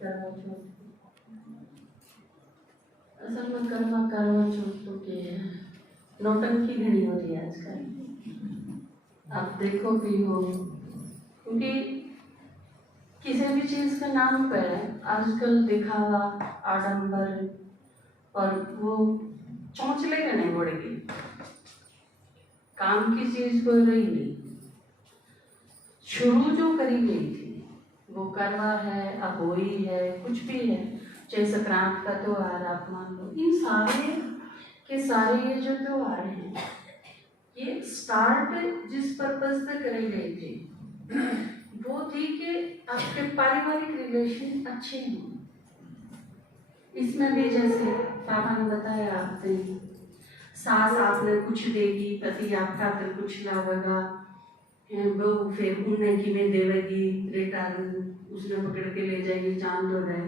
करवा चौथ असल में करवा चौथ तो के नौटंकी घनी हो रही है आजकल। आप देखो भी हो, क्योंकि किसी भी चीज के नाम पे आजकल दिखावा, आडंबर और वो चौंचले के नहीं बढ़ेगी। काम की चीज कोई रही नहीं। शुरू जो करी गई थी वो करवा है, अहोई है, कुछ भी है, चाहे संक्रांत का त्योहार आप मान लो, इन सारे के सारे ये जो त्योहार हैं ये स्टार्ट जिस पर्पज से करी गई थी वो थी कि आपके पारिवारिक रिलेशन अच्छे हों। इसमें भी जैसे पापा ने बताया, आपने सास आपने कुछ देगी, पति आपका फिर कुछ लावेगा, वो फिर उन्हें कि में देवेगी, रेटा उसने पकड़ के ले जाएगी चांद हो रहे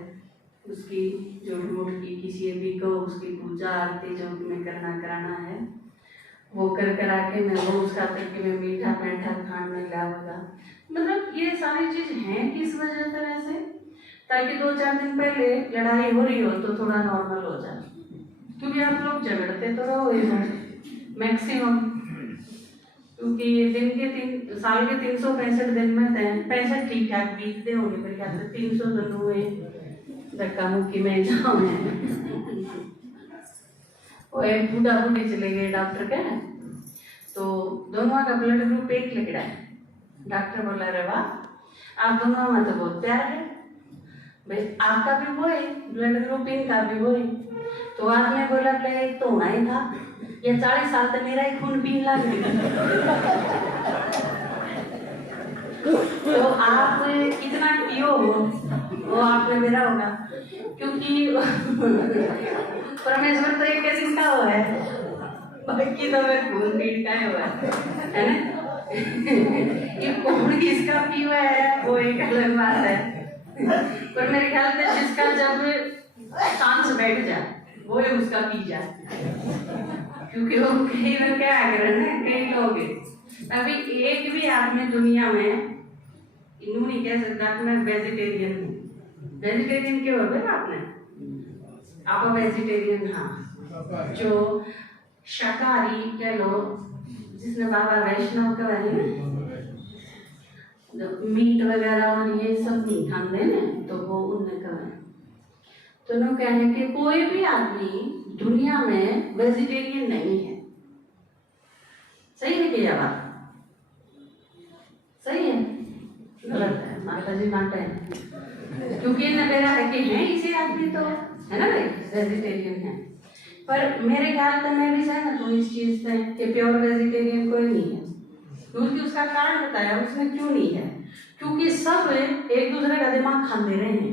उसकी जोड़ मोड़ की किसी भी को उसकी पूजा आरती जो में कराना है वो करा के मैं वो उसका करके मैं मीठा पैठा खान में लाऊंगा। मतलब ये सारी चीज हैं किस वजह से वैसे, ताकि 2-4 दिन पहले लड़ाई हो रही हो तो थोड़ा नॉर्मल हो जाए, क्योंकि आप लोग झगड़ते तो रहो मैक्सिमम, क्योंकि दिन के साल के 365 दिन में 65 ठीक ठाक बीतते होंगे, मेरे ख्याल से 300 दिन हुए धक्का मुक्की में जाओ। वो एक बूढ़ा बूढ़ी चले गए डॉक्टर के, तो दोनों का ब्लड ग्रुप एक लिख रहा है। डॉक्टर बोला, अरे वाह आप दोनों में तो बहुत प्यार है भाई, आपका भी वो है ब्लड ग्रुप, इनका भी वो है। तो आदमी बोला एक तो होना ही था, ये 40 साल तक मेरा ही खून पीने लग गया। तो आप कितना पियो वो आप में मेरा होगा, क्योंकि परमेश्वर तो एक किस्म का हो है, बाकी तो मैं खून पीट का हुआ है ना। ये कौन किसका पियो है वो एक अलग बात है, पर मेरे ख्याल से जिसका जब सांस बैठ जाए वो है उसका पी जाए, क्योंकि वो कई बार क्या है कई लोग अभी एक भी आदमी दुनिया में इन्हों नहीं कह सकता कि मैं वेजिटेरियन हूँ। वेजिटेरियन क्यों होते हैं आपने, आप वेजिटेरियन, हाँ जो शाकाहारी कह लो, जिसने बाबा वैष्णव का है मीट वगैरह और ये सब नहीं खाते ना, तो वो उनने कहा है। तो उन्होंने कहने कि कोई भी आदमी दुनिया में वेजिटेरियन नहीं है। सही है क्या बात, सही है गलत है, माता जी मानते हैं, क्योंकि मेरा है कि हैं इसी आदमी तो है ना भाई वेजिटेरियन है, पर मेरे ख्याल से मैं भी सहमत हूँ इस चीज से कि प्योर वेजिटेरियन कोई नहीं है, क्योंकि उसका कारण बताया उसमें क्यों नहीं है, क्योंकि सब एक दूसरे का दिमाग खाते रहे हैं।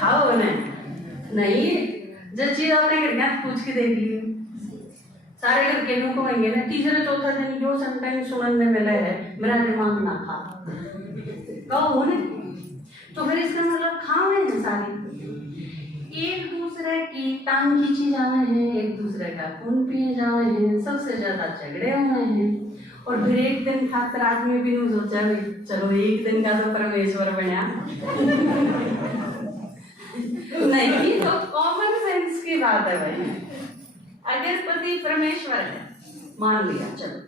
खाओ नहीं जब चीज अपने घर पूछ के देख ली, सारे घर के लोग कहेंगे ना तीसरे चौथा दिन जो समटाइम सुनने मिला है मेरा दिमाग ना खा कहो ने, तो फिर इसका मतलब खावे हैं सारे, एक दूसरे की टांग खींची जावे हैं, एक दूसरे का खून पिए जावे हैं, सबसे ज्यादा झगड़े हुए हैं, और फिर एक दिन खातर आदमी भी नहीं सोचा चलो एक दिन का तो परमेश्वर बना। नहीं तो कॉमन सेंस की बात है भाई, अगर पति परमेश्वर है मान लिया चलो,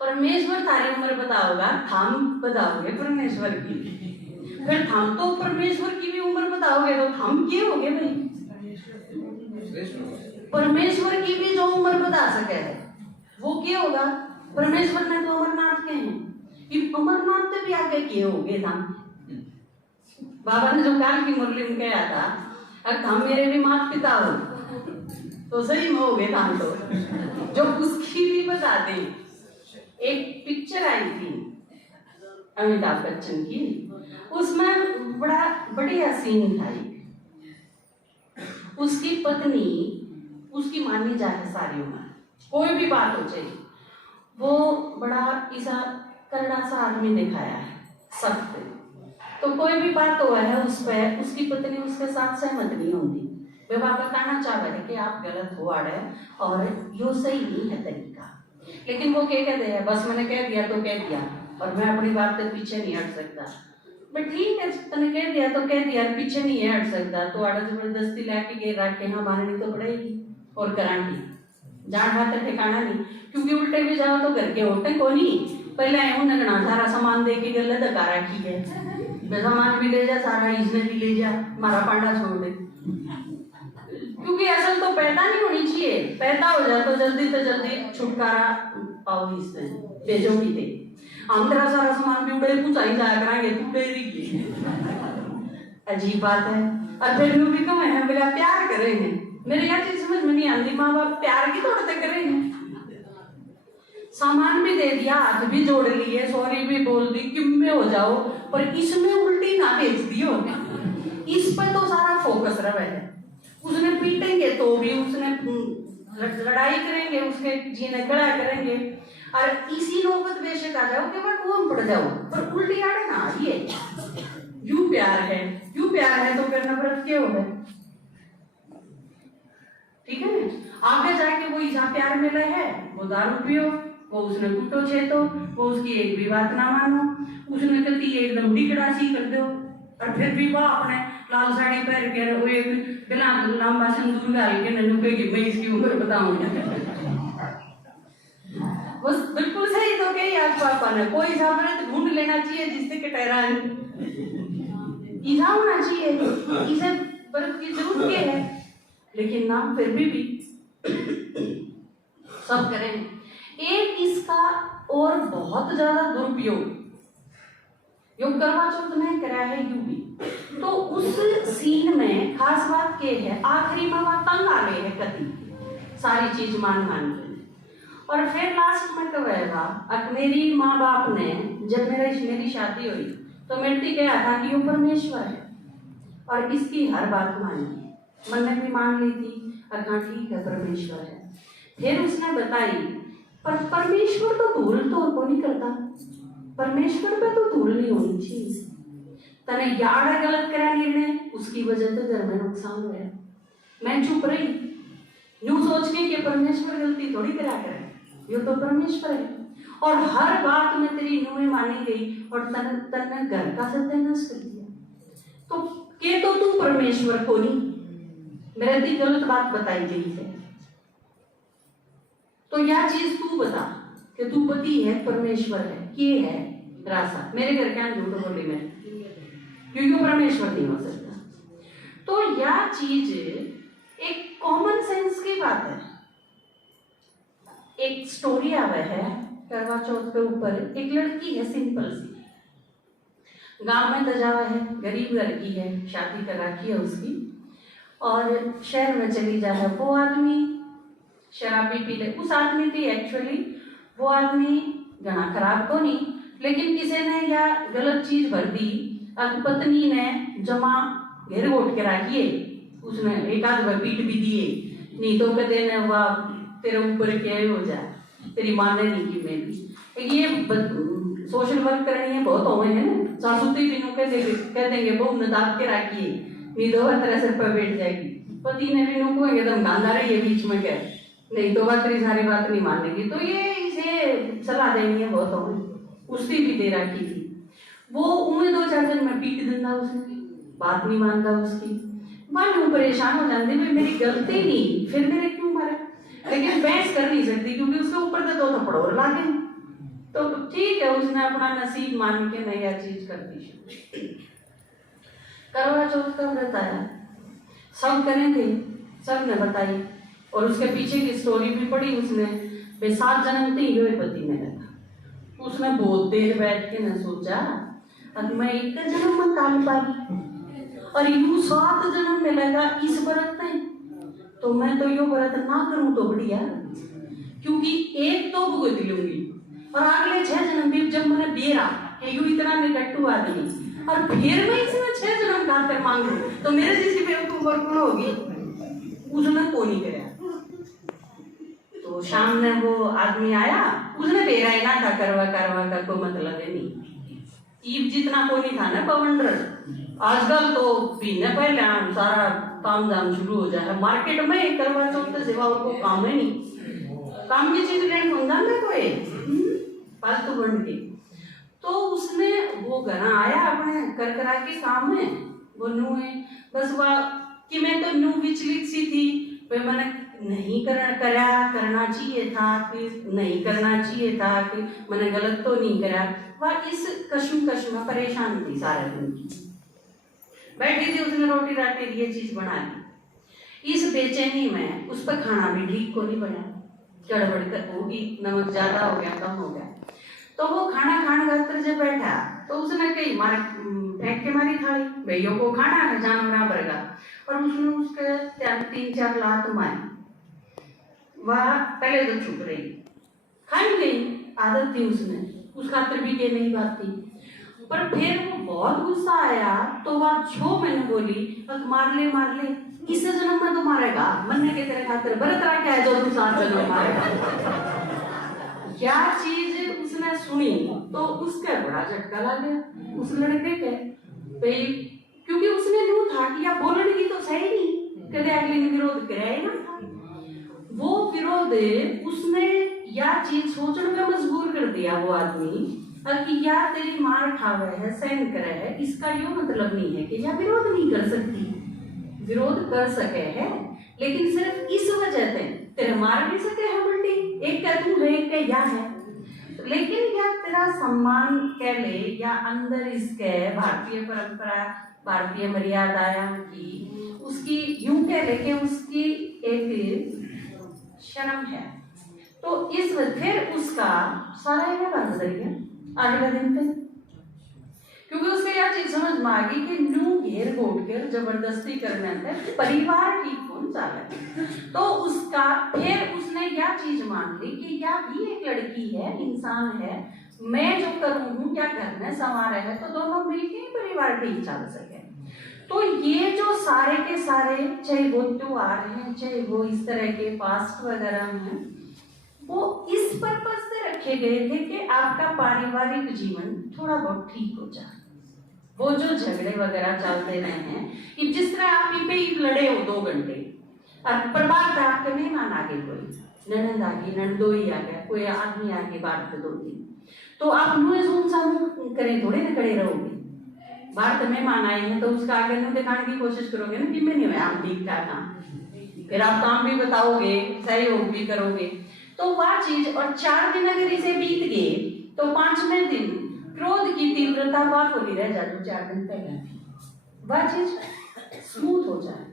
परमेश्वर तारी उम्र बताओगा, हम बताओगे परमेश्वर की, फिर हम तो परमेश्वर की भी उम्र बताओगे तो हम क्या होगे भाई, परमेश्वर की भी जो उम्र बता सके वो क्या होगा। परमेश्वर ने तो अमरनाथ के हैं, अमरनाथ से भी आगे किए होंगे था। बाबा ने जो काल की मुरली में कहा था, अगर हम मेरे भी माता पिता हो तो सही में हो गए था, तो जो उसकी भी बता दें। एक पिक्चर आई थी अमिताभ बच्चन की, उसमें बड़ा बढ़िया सीन था, उसकी पत्नी उसकी मानी जाए सारी उम्र, कोई भी बात हो जाए, वो बड़ा ऐसा करड़ा सा आदमी दिखाया है सख्त, तो कोई भी बात हुआ है उस पर उसकी पत्नी उसके साथ सहमत नहीं होती, वे वापस कहना चाह रहे कि आप गलत हो रहे और यो सही नहीं है तरीका, लेकिन वो क्या कहते हैं बस मैंने कह दिया तो कह दिया और मैं अपनी बात से पीछे नहीं हट सकता। पर ठीक है, तने कह दिया तो कह दिया, पीछे नहीं है हट सकता, तो आड़ा जबरदस्ती लाके गे रख के हाँ मारनी तो पड़ेगी और करानी, जान हाथ ठिकाना नहीं, क्योंकि उल्टे भी जाओ तो घर के होते को नहीं, पहले उन्हें गणा सारा सामान दे के गले धक्का रखी है, वे सामान भी ले जा सारा, इसने भी ले जा, मारा पांडा छोड़ दे, क्योंकि असल तो पैदा नहीं होनी चाहिए, पैदा हो जाए तो जल्दी छुटकारा पाओ इससे, बेजोगी थे हम तेरा सारा सामान भी उड़े पूछाई जाया कराएंगे, तू उड़े अजीब बात है। और फिर यूं भी क्यों है, मेरा प्यार करे हैं, मेरे यार चीज समझ में नहीं आती, माँ बाप प्यार की तोड़ते करे हैं, सामान भी दे दिया, हाथ भी जोड़ लिए, सॉरी भी बोल दी, किम में हो जाओ, पर इसमें उल्टी ना भेज दियो, इस पर तो सारा फोकस रहा है, उसने पीटेंगे तो भी उसने लड़ाई करेंगे, उसके जीने खड़ा करेंगे, और इसी नौबत बेशक आ जाओ कि बट वो पड़ जाओ, पर उल्टी आड़े ना आइए, यूं प्यार है तो फिर नफरत क्यों है, ठीक है। आगे जाके वो इसा प्यार मिला है, वो दारू पियो, वो उसने कुटो छेतो, वो उसकी एक भी बात ना मानो, उसने कहती एक लंबी कड़ासी कर दो, और फिर भी वो अपने लाल साड़ी पहन के वो एक बिना लंबा सिंदूर डाल के नन्नू के मैं इसकी उम्र बताऊंगा, बस बिल्कुल सही तो कही आज पापा ने, कोई सामने ढूंढ लेना चाहिए जिससे कटेरा ईसा होना चाहिए, इसे बर्फ की जरूरत क्या है, लेकिन ना फिर भी सब करें। एक इसका और बहुत ज्यादा दुरुपयोग जो करवा चौथ ने करा है यू भी, तो उस सीन में खास बात ये है, आखिरी में वह तंग आ गए है कति सारी चीज मान के, और फिर लास्ट में कहेगा अब मेरी माँ बाप ने जब मेरी शादी हुई तो मेरी कहा था कि वो परमेश्वर है, और इसकी हर बात मानी, मन में भी मान ली थी, और हाँ ठीक है परमेश्वर है। फिर उसने बताई पर परमेश्वर तो धूल तो को नहीं करता, परमेश्वर पे तो धूल नहीं होनी चाहिए, तने यार गलत करा निर्णय, उसकी वजह से घर में नुकसान हुआ, मैं चुप रही, यूं सोच के कि परमेश्वर गलती थोड़ी करा करे, ये तो परमेश्वर है, और हर बात में तेरी नुए मानी गई, और तने घर का सत्यानाश कर दिया, तो के तो तू परमेश्वर को नहीं, मेरे दी गलत बात बताई गई है, तो यह चीज तू बता कि तू पति है परमेश्वर है, ये है रास्ता, मेरे घर क्या झूठ बोली मैं, क्योंकि परमेश्वर नहीं हो सकता। तो यह चीज एक कॉमन सेंस की बात है। एक स्टोरी आवा है करवा चौथ के ऊपर, एक लड़की है सिंपल सी, गांव में दजावा है, गरीब लड़की है, शादी कर रखी है उसकी, और शहर में चली जा है, वो आदमी शराबी पी ले, उस आदमी थी एक्चुअली, वो आदमी घना खराब तो नहीं, लेकिन किसी ने या गलत चीज भर दी, अब पत्नी ने जमा घेर घोट के रखी है, उसने एक आध बार पीट भी दिए, नहीं तो कहते ने वाह तेरे ऊपर क्या हो जाए, तेरी माँ ने नहीं की मेरी, ये सोशल वर्क करनी है बहुत हुए हैं ना, सासुती दिनों कह देंगे बहुत नदाब के रखिए, नहीं तो वह तेरे सिर पर बैठ जाएगी, पति ने भी नुको एकदम गांधा रही है बीच में, क्या नहीं तो वह तेरी सारी बात नहीं मानेगी, तो ये इसे सलाह देनी है बहुत हुए, उसकी भी दे रखी थी, वो उम्मीद 2-4 दिन में पीट देता, उसने बात नहीं मानता उसकी, मानो परेशान हो जाती, मेरी गलती नहीं, फिर मेरे क्यों मारे, लेकिन बहस कर नहीं सकती क्योंकि उसके ऊपर तो 2 थप्पड़ और लागे, तो ठीक है उसने अपना नसीब मान के नया चीज कर दी। करवा चौथ का व्रत आया, सब करें थे, सब ने बताई, और उसके पीछे की स्टोरी भी पढ़ी उसने, वे 7 जन्म थे यो पति ने रखा, उसने बहुत देर बैठ के न सोचा अब मैं एक जन्म में काल पाली, और यूं 7 जन्म में लगा इस व्रत में, तो मैं तो यो व्रत ना करूं तो बढ़िया, क्योंकि एक तो भुगत लूंगी, और अगले 6 जन्म भी जब मैंने बेरा कि यू इतना निकट्टू आदमी, और फिर मैं इसमें 6 जन्म खाते मांगू तो मेरे जैसी बेवकूफ और कौन होगी, उसने को नहीं कराया। तो शाम में वो आदमी आया, उसने बेरा ही ना था, करवा का कोई मतलब है नहीं, ईब जितना को नहीं था ना पवंडर, आजकल तो पीने पहले सारा काम जाम शुरू हो जाए मार्केट में, करवा चौथ सिवा और को काम है नहीं, काम की चीज लेने होगा ना कोई फालतू बन के, तो उसने वो घर आया अपने कर करा के काम में वो नू है बस वह कि मैं तो नू विचलित सी थी वे मैंने नहीं करना चाहिए था कि नहीं करना चाहिए था कि मैंने गलत तो नहीं करा। वह इस कश्मकश में परेशान थी सारे दिन की। बैठी थी उसने रोटी राटी ये चीज बना ली। इस बेचैनी में उस पर खाना भी ठीक को नहीं बना, गड़बड़ कर होगी, नमक ज्यादा हो गया कम हो गया। तो वो खाना खाने खातर जब बैठा तो उसने कही मारे फेंक के मारी थाली भैया को खाना है जानवर बरगा और उसने उसके 3-4 लात मारी। वह पहले तो चुप रही, खाई गई, आदत थी उसने, उस खातर भी ये नहीं बात थी। पर फिर वो बहुत गुस्सा आया तो वह जो मैंने बोली मार ले इस जन्म में तो मारेगा मरने के तेरे खातिर बरत रहा क्या है जो तू 7 जन्म मारेगा। क्या चीज उसने सुनी तो उसका बड़ा झटका लगा उस लड़के के भाई, क्योंकि उसने यूं था कि या बोलने की तो सही नहीं कदे अगले ने विरोध करेगा वो विरोध उसने या चीज सोचने पे मजबूर कर दिया वो आदमी कि या तेरी मार खावे है सहन करे है इसका यो मतलब नहीं है कि या विरोध नहीं कर सकती, विरोध कर सके है लेकिन सिर्फ इस वजह से तेरे मार नहीं सके है उल्टी एक का तू है एक का या है। लेकिन क्या तेरा सम्मान कह ले या अंदर इसके भारतीय परंपरा भारतीय मर्यादाएं की उसकी यूं कह ले कि उसकी एक शर्म है। तो इस फिर उसका सारा इन्हें बंद कर गया अगले दिन पे, क्योंकि उसके यह चीज समझ में आ गई कि नू घेर घोट कर जबरदस्ती करने से परिवार ठीक कौन चाहे। तो उसका फिर उसने यह चीज मान ली कि यह भी एक लड़की है इंसान है, मैं जो करूँ क्या करने संवारे है तो दोनों मिलकर ही परिवार ठीक चल सके। तो ये जो सारे के सारे चाहे वो त्योहार हैं चाहे वो इस तरह के फास्ट वगैरह हैं वो इस पर्पज से रखे गए थे कि आपका पारिवारिक जीवन थोड़ा बहुत ठीक हो जाए। वो जो झगड़े वगैरह चलते रहे हैं कि जिस तरह आप पे लड़े हो 2 घंटे और प्रभात आपके मेहमान आ गए, कोई ननद आ गई ननदोई आ गया कोई आदमी आ गए बात कर 2 दिन तो आप मुँह सुन सामू करें थोड़े ना खड़े रहोगे। बाहर मेहमान आए हैं तो उसका आगे मुँह दिखाने की कोशिश करोगे ना कि मैं नहीं हम ठीक ठाक काम, फिर आप काम भी बताओगे सहयोग भी करोगे। तो वह चीज और 4 दिन अगर इसे बीत गए तो 5वें दिन क्रोध की तीव्रता वह को भी रह जाए 4 दिन पहले वह चीज स्मूथ हो जाए,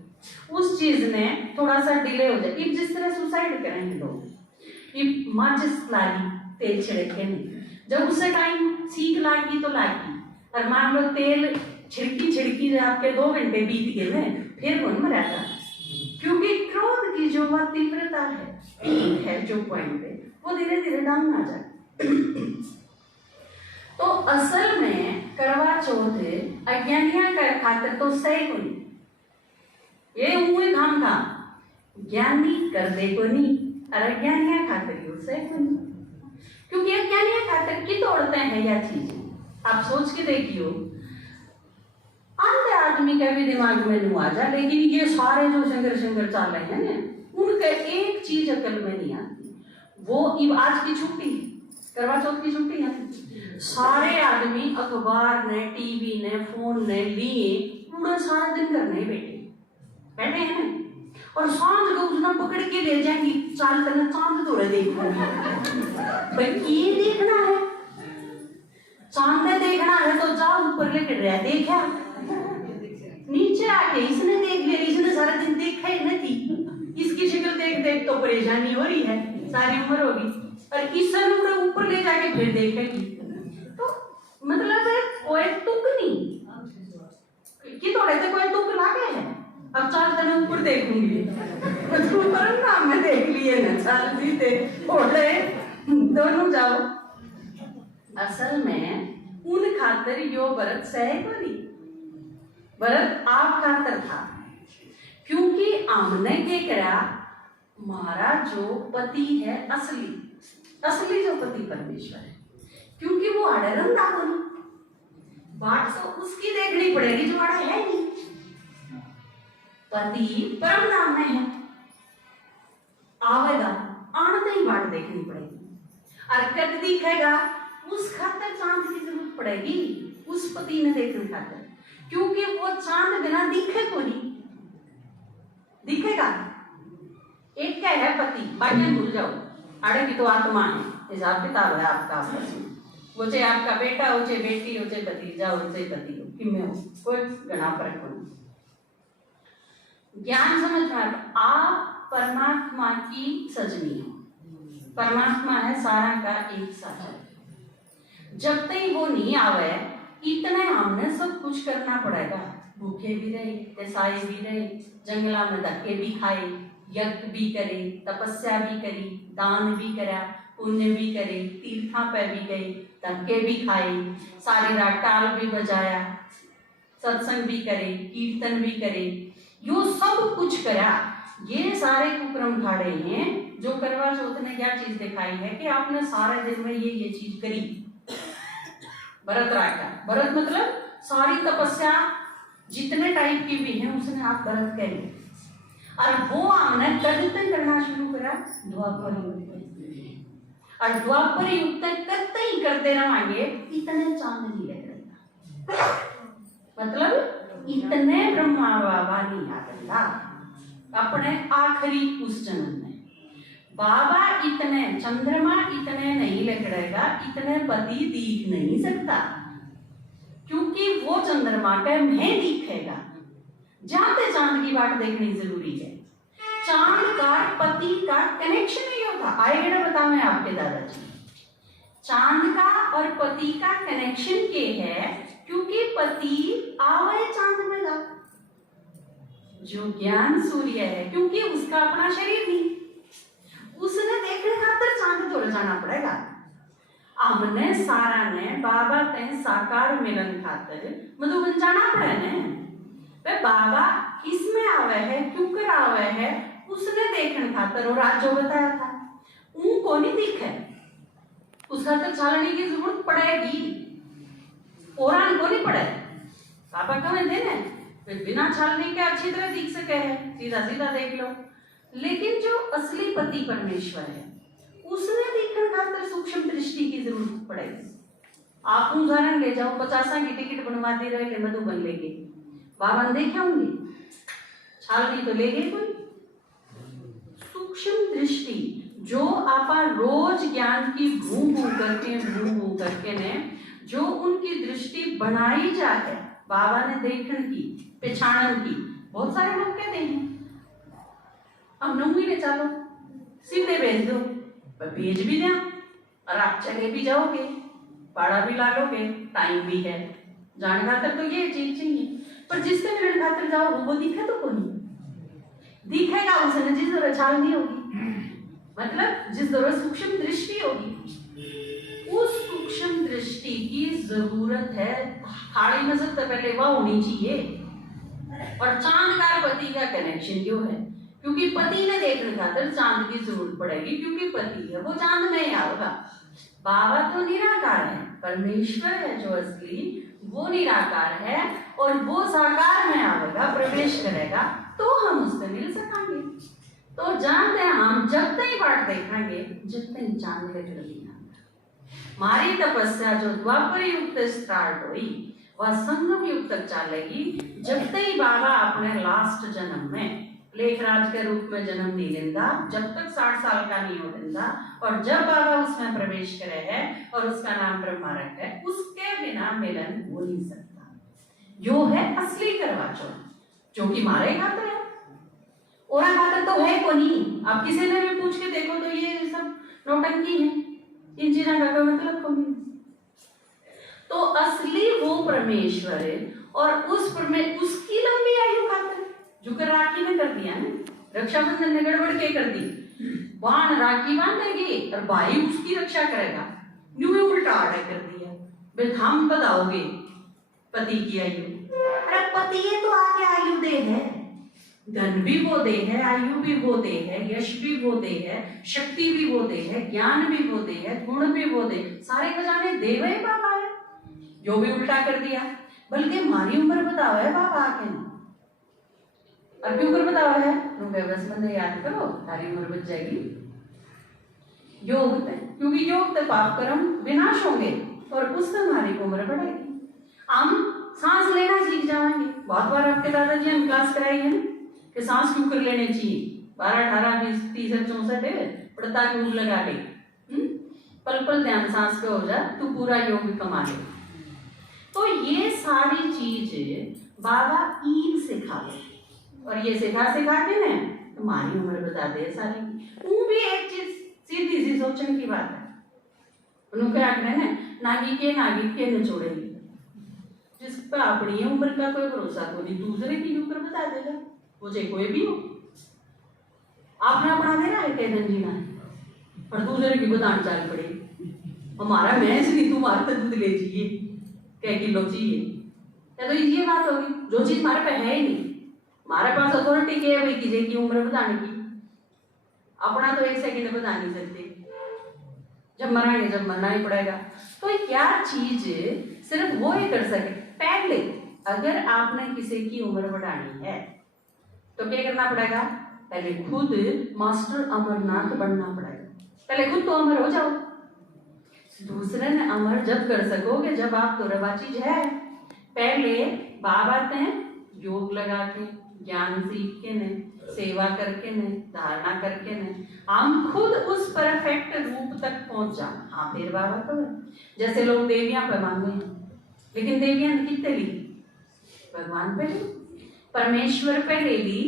उस चीज ने थोड़ा सा डिले हो जाए। जिस तरह सुसाइड करेंगे लोग माचिस लागी तेल छिड़के नहीं, जब उससे टाइम सीख लागी तो लागी और मान लो तेल छिड़की आपके 2 घंटे बीत गए हैं फिर कौन मरा था, क्योंकि क्रोध की जो वह तीव्रता है जो पॉइंट पे वो धीरे धीरे डाउन आ जाए। तो असल में करवा चौथ अज्ञानिया का खातिर तो सही को नहीं, ये हुए काम का ज्ञानी कर दे को नहीं और अज्ञानिया खातिर ही सही को नहीं, क्योंकि अज्ञानिया खातिर की तोड़ते हैं यह चीजें। आप सोच के देखियो अंध आदमी का भी दिमाग में नहीं आ जा, लेकिन ये सारे जो शंकर चल रहे हैं ना उनका एक चीज अकल में नहीं आती। वो आज की छुट्टी करवा चौथ की छुट्टी है, सारे आदमी अखबार ने टीवी ने फोन ने लिए पूरा सारा दिन करने बैठे हैं ना और सांझ को उसने पकड़ के ले जाएंगी चाल करना चांद थोड़े देखना भाई ये देखना है चांद देखना है तो जाओ ऊपर लेकर रह देखा नीचे आके इसने देख लिया, इसने सारा दिन देखा ही नहीं, इसकी शक्ल देख देख तो परेशानी हो रही है सारी उम्र होगी और इस ऊपर ले जाके फिर देखेगी। तो मतलब है कोई तुक नहीं कि थोड़े से कोई तुक लागे है अब 4 दिन ऊपर देखूंगी तो ऊपर नाम में देख लिए ना चाल जीते थोड़े दोनों जाओ। असल में उन खातर यो व्रत सह बनी व्रत आप खातर था, क्योंकि आमने के करा हमारा जो पति है असली जो पति परमेश्वर है, क्योंकि वो अड़रन दागन बात तो उसकी देखनी पड़ेगी जो आड़े है नहीं, पति परम नाम में है आवेगा आनते ही बात देखनी पड़ेगी और कद दिखेगा उस खातर चांद की जरूरत जरूरत पड़ेगी उस पति ने देखने खातिर, क्योंकि वो चांद बिना दिखे को नहीं दिखेगा। एक क्या है पति, बाकी भूल जाओ, आड़े की तो आत्मा है, हिसाब किताब है आपका आपस में। वो चाहे आपका बेटा हो, चाहे बेटी हो, चाहे भतीजा हो, चाहे पति हो, किमें हो, कोई घना फर्क नहीं। ज्ञान समझ में, आप परमात्मा की सजनी हो, परमात्मा है सारा का एक साझा। जब तक वो नहीं आवे इतने हमने सब कुछ करना पड़ेगा, भूखे भी रहे, तसाए भी रहे, जंगला में धक्के भी खाए, यज्ञ भी करे, तपस्या भी करी, दान भी करा, पुण्य भी करे, तीर्था पे भी गए, धक्के भी खाए, सारी रात टाल भी बजाया, सत्संग भी करे, कीर्तन भी करे, यो सब कुछ करा। ये सारे कुक्रम खाड़े हैं जो करवा चौथ ने क्या चीज दिखाई है कि आपने सारे दिन में ये चीज करी। व्रत रखा, व्रत मतलब सारी तपस्या जितने टाइप की भी है उसने आप व्रत करी, और वो हमने करते करना शुरू करा द्वापर युग, और द्वापर युग तक करते ही करते रहेंगे, इतने चांद नहीं लग रहा, मतलब इतने ब्रह्मा बाबा नहीं आ रहा अपने आखिरी उस जन्म में। बाबा इतने, चंद्रमा इतने नहीं लग रहेगा, इतने पति दिख नहीं सकता, क्योंकि वो चंद्रमा का मैं दिखेगा। जाते चांद की बात देखनी जरूरी है। चांद का पति का कनेक्शन नहीं होता, आइए बताओ मैं आपके दादाजी, चांद का और पति का कनेक्शन के है, क्योंकि पति आवे चांद में गा, जो ज्ञान सूर्य है, क्योंकि उसका अपना शरीर नहीं, उसने देखने खातर चांद तोड़ जाना पड़ेगा। हमने सारा ने बाबा ते साकार मिलन खातर मधुबन जाना पड़े ने, वे बाबा किसमें आवे है, क्यों कर आवे है, उसने देखने खातर, और आज जो बताया था उनको नहीं दिखे, उसका तो चलने की जरूरत पड़ेगी, और को नहीं पड़े। पापा कहें देने बिना छालने के अच्छी तरह दिख सके है, सीधा सीधा देख लो। लेकिन जो असली पति परमेश्वर है उसने देखने खातर सूक्ष्म दृष्टि की जरूरत पड़ेगी। आप उदाहरण ले जाओ, 50 की टिकट बनवा दे रहे मधुबन लेके, बाबा देखे होंगे, छालनी तो ले गए कोई। सूक्ष्म दृष्टि जो आपा रोज ज्ञान की भू भू करके ने जो उनकी दृष्टि बनाई जाए बाबा ने देखने की, पहचानन की। बहुत सारे लोग कहते हैं हम नौवीं ले चलो, सीधे भेज दो, भेज भी दें और आप चले भी जाओगे, भाड़ा भी ला लोगे, टाइम भी है, जान खातर तो ये चीज चाहिए। पर जिसके मिलन खातर जाओ वो दिखे तो कौन दिखेगा, उसने जिस तरह छाल नहीं होगी, मतलब जिस तरह सूक्ष्म दृष्टि होगी, उस सूक्ष्म दृष्टि की जरूरत है। खाड़ी नजर तो पहले वह होनी चाहिए, और चांद का पति का कनेक्शन क्यों है, क्योंकि पति ने देखने खातर चांद की जरूरत पड़ेगी, क्योंकि पति है वो चांद में आएगा। बाबा तो निराकार है, परमेश्वर है जो असली वो निराकार है, और वो साकार में आएगा, प्रवेश करेगा तो हम उससे मिल सकेंगे। तो जानते हैं हम जब तक बात देखेंगे जब तक चांद लग रही है। हमारी तपस्या जो द्वापर युग स्टार्ट हुई वह संगम युग तक चलेगी, जब तक बाबा अपने लास्ट जन्म में लेखराज के रूप में जन्म नहीं लेता, जब तक 60 साल का नहीं हो लेता, और जब बाबा उसमें प्रवेश करे है और उसका नाम ब्रह्मा रख है, उसके बिना मिलन हो नहीं सकता। जो है असली करवा चौथ, जो कि हमारे खातर है, और खातर तो है को नहीं। आप किसी ने भी पूछ के देखो तो ये सब नौटंकी है, इन चीजों का कोई मतलब को नहीं। तो असली वो परमेश्वर है, और उसकी लंबी आयु खातर जो कर राखी ने कर दिया ना, रक्षाबंधन ने गड़बड़ के कर दी, बाण राखी बांधेगी और भाई उसकी रक्षा करेगा, न्यू उल्टा आड़ा कर दिया। भाई हम बताओगे पति की आयु, अरे पति ये तो आगे आयु दे है, धन भी वो दे है, आयु भी वो दे है, यश भी वो दे है, शक्ति भी वो दे है, ज्ञान भी वो दे है, गुण भी वो दे, सारे खजाने देवे बाबा है, जो भी उल्टा कर दिया। बल्कि हमारी उम्र बताओ है बाबा आके नहीं, और क्यों कर बताओ है, बस बंदे याद करो सारी उम्र बच जाएगी। योग क्योंकि योग तो पाप कर्म विनाश होंगे, और उससे हमारी उम्र बढ़ेगी। हम सांस लेना सीख जाएंगे। बहुत बार आपके दादाजी हम क्लास कराई है कि सांस क्यों कर लेने चाहिए, 12, 18, 20, 30, 64 है पड़ता क्यों लगा ले, पल पल ध्यान सांस पे हो जा, तू पूरा योग कमा ले। तो ये सारी चीज बाबा ईद सिखा ले, और ये सिखा के ना तुम्हारी उम्र बता दे सारी। वो भी एक चीज सीधी सी सोचने की बात है। उन्होंने क्या कहना है, नागी के न छोड़ेगी, जिस पर अपनी उम्र का कोई भरोसा को नहीं, दूसरे की उम्र बता देगा, वो चाहे कोई भी हो। आपने अपना देना है कैदन जीना है, और दूसरे की बताने चाल पड़े, हमारा भैंस नहीं तुम्हारे तो दूध ले चाहिए, क्या किलो चाहिए। या तो ये बात होगी, जो चीज हमारे पे है ही नहीं, हमारे पास अथॉरिटी क्या है भाई किसी की उम्र बताने की, अपना तो 1 सेकंड बता नहीं सकते, जब मराएंगे जब मरना ही पड़ेगा। तो क्या चीज सिर्फ वो ही कर सके। पहले अगर आपने किसी की उम्र बढ़ानी है तो क्या करना पड़ेगा, पहले खुद मास्टर अमरनाथ बनना पड़ेगा। पहले खुद तो अमर हो जाओ, दूसरे ने अमर जब कर सकोगे जब आप तो रवा चीज है। पहले बाबा ने योग लगा के, ज्ञान सीख के ने, सेवा करके ने, धारणा करके ने, हम खुद उस परफेक्ट रूप तक पहुंच जाए। हाँ फिर बाबा तो है। जैसे लोग देवियां पे मांगे, लेकिन देवियां कितने ली, भगवान पे ली, परमेश्वर पे ले ली,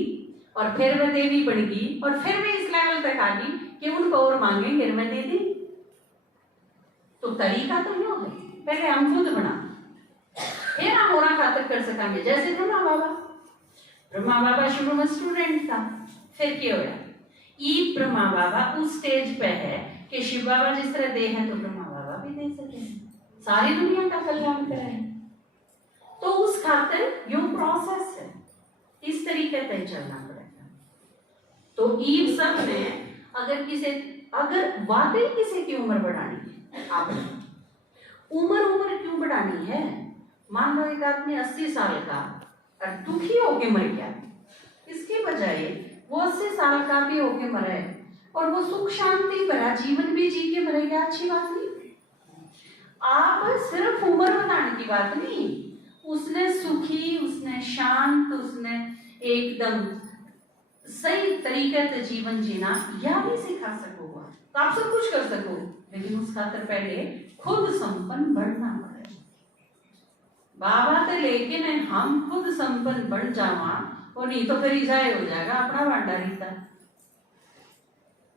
और फिर वह देवी बन गई, और फिर भी इस लेवल तक आ गई कि उनको और मांगे फिर मैं दे दी। तो तरीका तो यो है, पहले हम खुद बना, फिर हम और खातर कर सकेंगे। जैसे ब्रह्मा बाबा शुरू में स्टूडेंट था, फिर क्या होया, ई ब्रह्मा बाबा उस स्टेज पे है कि शिव बाबा जिस तरह दे हैं तो ब्रह्मा बाबा भी दे सके, सारी दुनिया का कल्याण करें। तो उस खातिर यो प्रोसेस है, इस तरीके से चलना पड़ेगा। तो ईव सब में अगर वाकई किसी की उम्र बढ़ानी है, आप उम्र क्यों बढ़ानी है। मान लो एक आदमी 80 साल का और दुखी होके मर गया, इसके बजाय वो 80 साल का भी होके मरे और वो सुख शांति भरा जीवन भी जी के मरेगा, अच्छी बात नहीं। आप सिर्फ उम्र बनाने की बात नहीं, उसने सुखी, उसने शांत, उसने एकदम सही तरीके से जीवन जीना यह भी सिखा सकोगा। तो आप सब कुछ कर सको, लेकिन उस खातिर पहले खुद संपन्न बनना पड़ेगा। बाबा तो लेकिन हम खुद संपन्न बन जावा, और नहीं तो फिर जाए हो जाएगा अपना भांडा रीता।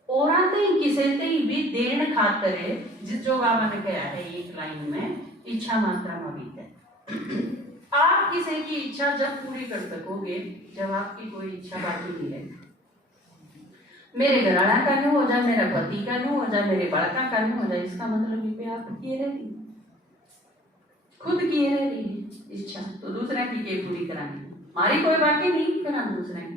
और किसी भी देन खातर है, जिस जो बाबा ने कहा है एक लाइन में, इच्छा मात्रा में बीत है। आप किसी की इच्छा जब पूरी कर सकोगे जब आपकी कोई इच्छा बाकी नहीं है। मेरे घराना का नहीं हो जाए, मेरा पति का नहीं हो जाए, मेरे बालका का नहीं हो जाए, इसका मतलब ये पे आप किए रही, खुद किए रही इच्छा, तो दूसरा की के पूरी करानी, हमारी कोई बाकी नहीं करा, दूसरा की